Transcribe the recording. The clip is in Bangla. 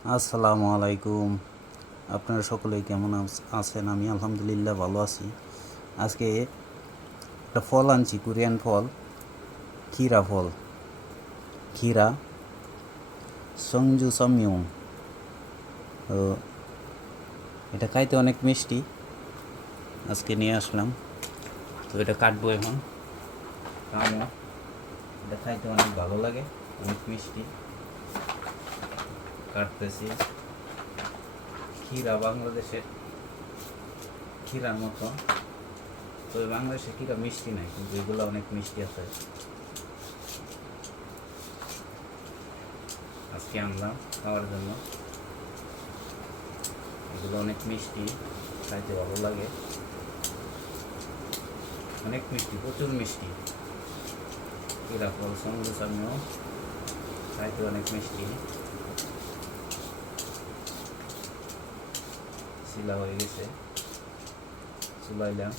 আসসালামু আলাইকুম। আপনারা সকলেই কেমন আছেন? আমি আলহামদুলিল্লাহ ভালো আছি। আজকে একটা ফল আনছি, কোরিয়ান ফল, ক্ষীরা ফল। ক্ষীরা সংজু সামইয়ং। তো এটা খাইতে অনেক মিষ্টি, আজকে নিয়ে আসলাম। তো এটা কাটবো এখন, কামো। এটা খাইতে অনেক ভালো লাগে, অনেক মিষ্টি। কাটতেছি। ক্ষীরা বাংলাদেশের ক্ষীরার মতো, তবে বাংলাদেশে ক্ষীরা মিষ্টি নাই, কিন্তু এগুলো অনেক মিষ্টি আছে। আজকে আনলাম খাওয়ার জন্য। এগুলো অনেক মিষ্টি, খাইতে ভালো লাগে, অনেক মিষ্টি, প্রচুর মিষ্টি। ক্ষীরা ফল সংজু সামইয়ং, খাইতে অনেক মিষ্টি। শিলা হয়ে গেছে, চুলাইলাম।